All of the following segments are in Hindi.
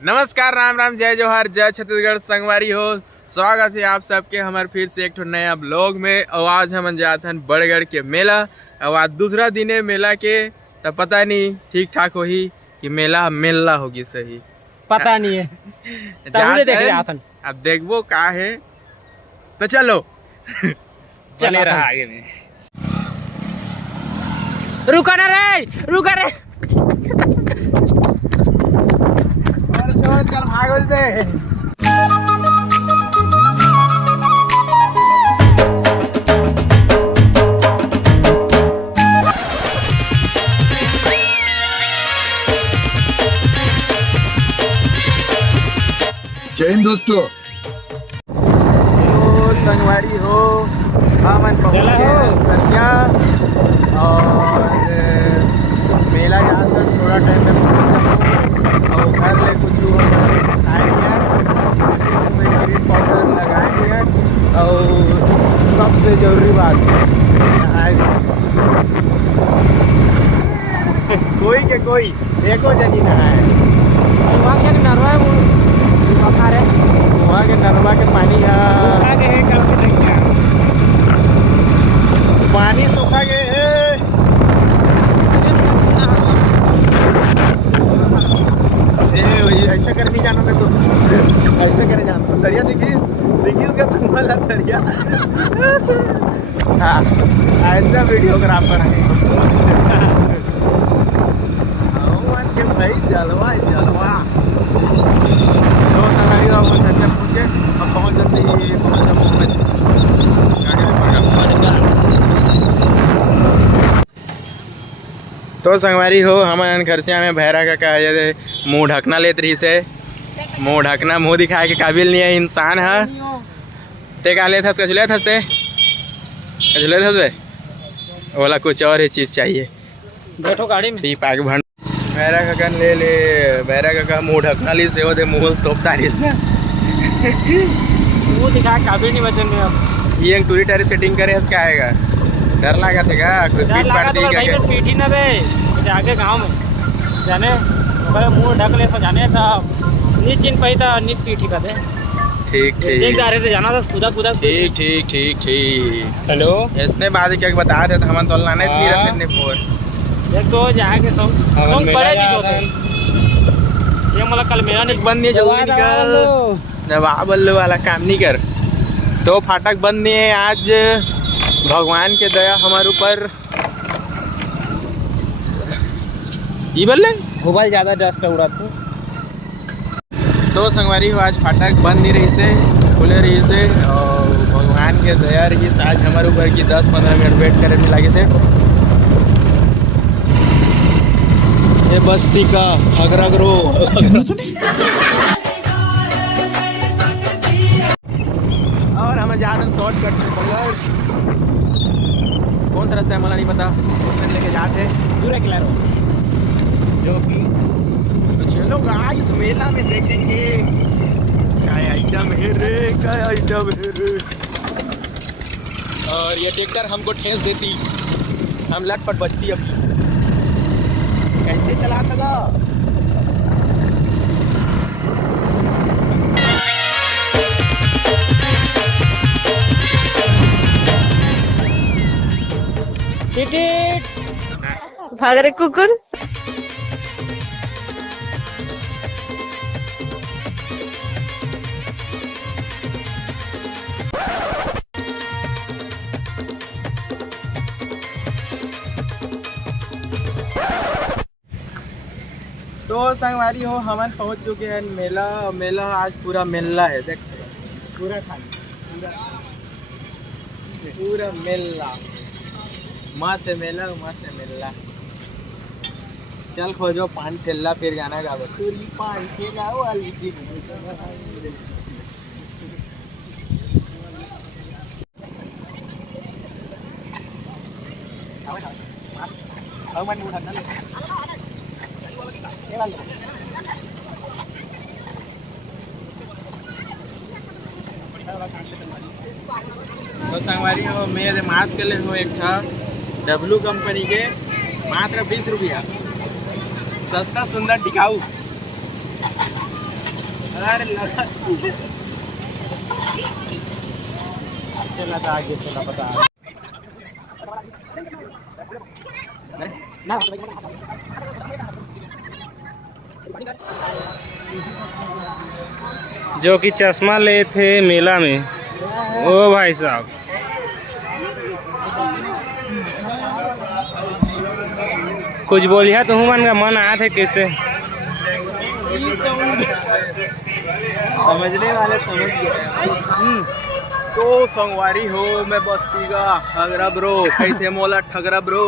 नमस्कार, राम राम, जय जोहार, जय छत्तीसगढ़। संगवारी हो, स्वागत है आप सबके हमारे फिर से एक नया ब्लॉग में। आवाज हम जात हन बड़गढ़ के मेला। आज दूसरा दिन है मेला के, तब पता नहीं ठीक ठाक होही कि मेला मेला होगी सही, पता नहीं है। अब देखबो का है, तो चलो चले रहा आगे में। रुका ना रे, रुका रे। चल भागो दे। जय हिंद दोस्तों। संगवारी हो, हमन पहुंचे कसिया और मेला जात हन। थोड़ा टाइम में और घर ले कुछ खाए में ग्रीन पाउडर लगाए दिया। और सबसे जरूरी बात कोई के कोई एको जनी नहाए। वहाँ के नरवा है, वो खा रहे। वहाँ के नरवा के पानी पानी सूखा के ऐसे कर नहीं जाना मेरे को। ऐसे करे जाना दरिया दिखीस का तुम्हारा दरिया। हाँ, ऐसा वीडियोग्राफर है के भाई। जलवा जलवा तो सरकारी अब पहुँच जाते तो संगवारी हो, हमारे खरसिया में भैरा का कहा जाए मुँह ढकना लेत रही से। मुँह ढकना, मुँह दिखाए के काबिल नहीं है इंसान है। ते का ले थस कचले थसते कचले थसवे बोला कुछ और ही चीज़ चाहिए। बैठो गाड़ी में। पाक भंड भैरा का कन ले भैरा का मुँह ढकना ली से दे मुँह तोपता रही ना। मुँह दिखाए काबिल नहीं बचन में। अब ये टूरी टारी सेटिंग करे इसका आएगा। डर लगा थे क्या? पीठ पाड़ती क्या? पीठी न बे आगे गाँव में जाने मुँह ढक ले तो जाने था। नी चिन पाई था, नी पीठी का दे। ठीक देख जा रहे थे, जाना था कूदा कूदा। ठीक ठीक ठीक ठीक। हेलो, इसने बाद क्या बता दे तो हम तो लाने नहीं रहते ने फोर। देख तो जाके सब बड़े चीज होते हैं। ये मतलब कल मेरा नहीं बंद नहीं, जल्दी निकल। दबा बल्लू वाला काम नहीं कर। तो फाटक बंद नहीं है आज, भगवान के दया हमारे ऊपर। ये बल्ले मोबाइल ज़्यादा डस्ट उड़ा तो संगवारी हो, आज फाटक बंद नहीं रही से, खुले रही से। और भगवान के दया रही आज हमारे ऊपर की 10-15 मिनट वेट करे भी लगे से। ये बस्ती का हगरगरो और हमें जा रहे शॉर्टकट से कौन सा रास्ता है मला नहीं पता, उसमें लेके जाते पूरा क्लियर हो जो कि। तो चलो गाइस, मेला में देखेंगे क्या आइटम है रे, क्या आइटम है रे। और ये ट्रैक्टर हमको ठेस देती, हम लटपट बचती। अभी कैसे चलाता था? भाग रे कुकुर। तो संगवारी हो, हम पहुंच चुके हैं मेला। मेला आज पूरा मेला है, देख पूरा खाली पूरा मेला। माँ से मेला, माँ से मेला। चल खोजो पान ठेला, फिर गाना गाओ पूरी पान ठेला वाली की। तो संगवारी हो, मेरे मास्क ले हो एक था डब्लू कंपनी के, मात्र 20 रुपया। सस्ता सुंदर टिकाऊ। चला था आगे चला पता ना जो कि चश्मा ले थे मेला में, ओ भाई साहब कुछ बोलिया तो हूँ मन का मन आया थे कैसे समझने वाले समझ गए। तो संगवारी हो मैं बस्ती का ठगरा ब्रो कही थे मोला ठगरा ब्रो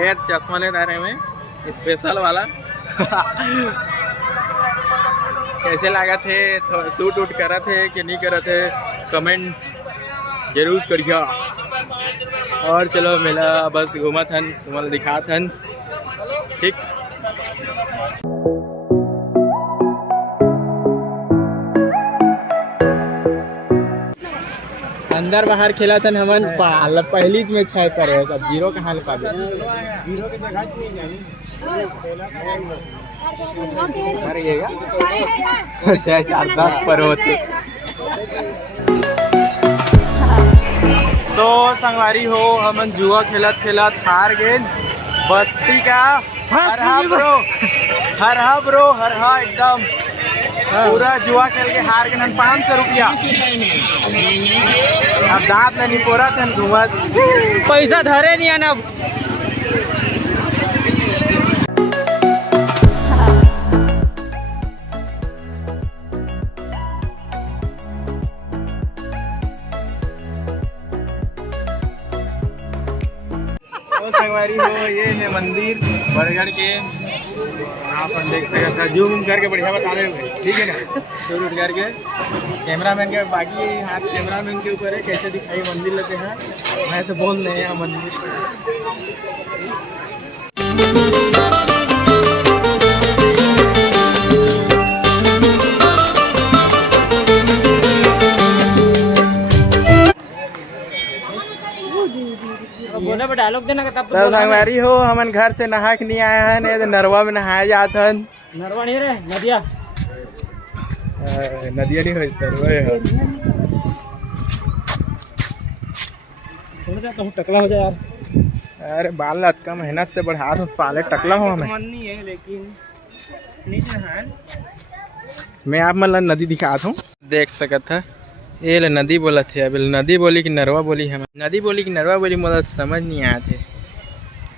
ये चश्मा ले रहे में स्पेशल वाला कैसे लगा थे तो सूट उट करा थे कि नहीं करा थे कमेंट जरूर करिए। और चलो मेला बस घूमा थन तुम्हारा दिखा थन ठीक। अंदर बाहर खेला था हमन पहली में 6 पर है अब जीरो कहाँ ले पावे जीरो की जगह नहीं 4-10 पर होते। तो संगवारी हो हमन जुआ खेलत खेलत हार गए बस्ती का हरहा ब्रो हरहा एकदम पूरा जुआ खेल के हार गए 500 रुपया। अब दांत नहीं पोरा थे घूमत पैसा धरे नहीं आना। तो संगवारी हो ये है मंदिर बरगढ़ के आप देख सकते हैं जूम करके बढ़िया बता रहे हुए ठीक है ना शुरू उठ करके कैमरामैन के बाकी हाथ कैमरामैन के ऊपर है कैसे दिखाई मंदिर लेते हैं मैं तो बोल रहे हैं मंदिर। बोले डायलॉग देना का तब तो संगवारी हो हमन घर से नहा के नहीं आया है नहीं तो नरवा में नहाया जात हन नरवा नहीं रे नदिया नदिया नहीं हो कहूँ टकला हो जाए यार। अरे बाल अतका मेहनत से बढ़ा तो पाले टकला हो हमें मन नहीं है लेकिन नीचे नहाए मैं आप मतलब नदी दिखाता हूँ देख सकत है ये ले नदी बोला थे अब नदी बोली कि नरवा बोली हमें नदी बोली कि नरवा बोली मुझे समझ नहीं आया थे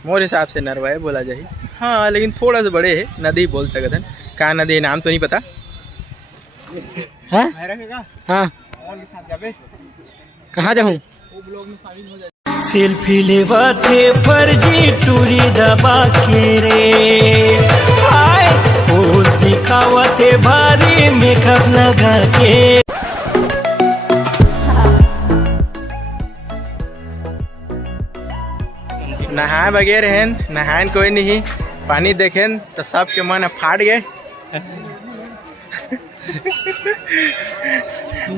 मोर हिसाब से नरवा है बोला जाए। हाँ लेकिन थोड़ा सा बड़े है नदी बोल सकते हैं कहाँ नदी नाम तो नहीं पता हाँ कहाँ जाऊँ सेल्फी लेवा थे फर्जी टूरी दबा के रे हाय पोज दिखावा थे भारी मेकअप लगा के। नहाए बगैर हैं नहाए कोई नहीं पानी देखें तो सबके मन फाट गए।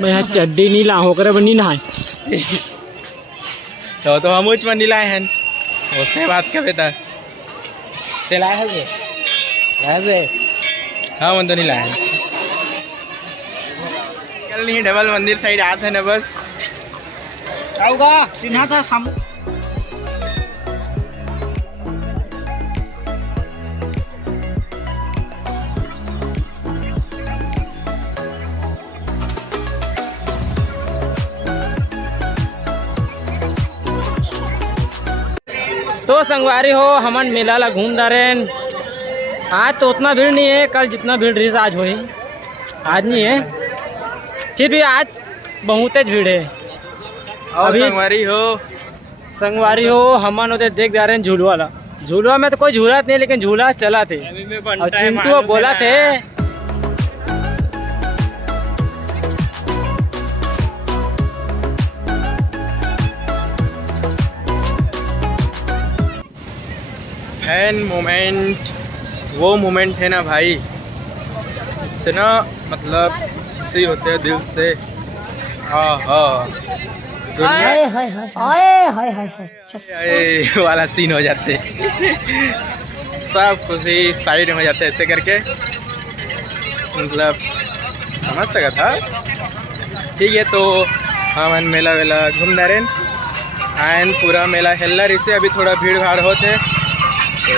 मैं चड्डी नहीं ला होकर बनी नहाए तो हम उच में नहीं लाए हैं उससे बात कर बेटा से लाए हैं हाँ मन तो नहीं लाए कल नहीं डबल मंदिर साइड आते हैं ना बस आऊँगा चिन्हा था सामने। तो संगवारी हो हमन मेला ला घूम रहे आज तो उतना भीड़ नहीं है कल जितना भीड़ रही आज हुई आज नहीं है फिर भी आज बहुत भीड़ है। और संगवारी हो हमन उधर देख जा रहे हैं झूलवा में तो कोई झूला नहीं लेकिन झूला चला थे और चिंटू बोला थे फैन मोमेंट वो मोमेंट है ना भाई इतना मतलब खुशी होते है दिल से। वाला सीन हो जाते सब खुशी साइड हो जाते ऐसे करके मतलब समझ सका था। ठीक है, तो हमन मेला वेला घूम रहे आयन पूरा मेला हेल्ला रही से। अभी थोड़ा भीड़ भाड़ होते तो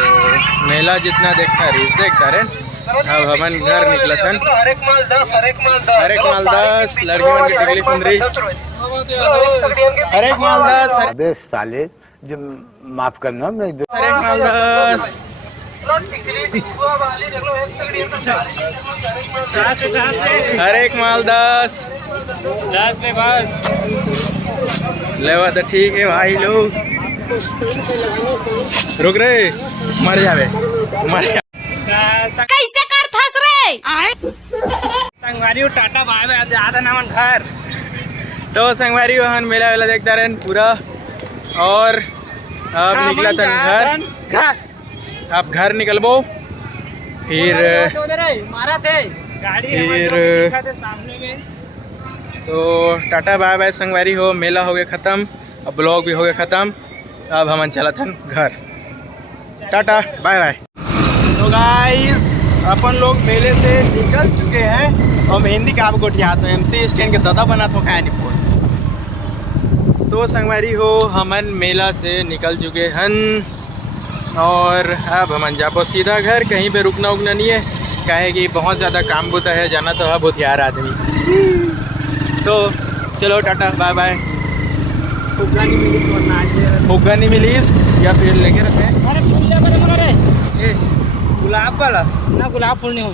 मेला जितना देखना रही देखता रहे। अब हमन घर निकला था। हर एक माल 10 लड़की मन की टिकली कुंदरी, हर एक माल 10। अबे साले जो माफ करना मैं हर एक माल 10। हर एक माल 10 में बस लेवा तो ठीक है भाई लोग। रुक रे, मर जावे मर जा। कैसे कर थस रे? संगवारी टाटा बाय बाय ज्यादा नामन घर। तो संगवारी हन मेला वेला देखता रहे पूरा। और अब निकला था घर। अब घर निकलबो फिर मारा थे गाड़ी फिर सामने में। तो टाटा बाय बाय संगवारी हो। मेला हो गया ख़त्म, अब ब्लॉग भी हो गया ख़त्म। अब हम चला था घर। Tata bye bye. तो गाइस अपन लोग मेले से निकल चुके हैं और मेहंदी का आपको याद है MC स्टैंड के दादा बना तो क्या नहीं। तो संगवारी हो हमन मेला से निकल चुके हैं और अब हम जापो सीधा घर। कहीं पे रुकना उकना नहीं है, काहे कि बहुत ज़्यादा काम बुता है, जाना तो है बहुत यार आदमी। तो चलो टाटा बाय बाय। फुग्गा नहीं मिलीस या फिर लेके रखे गुलाब वाला ना, गुलाब फूल नहीं हो।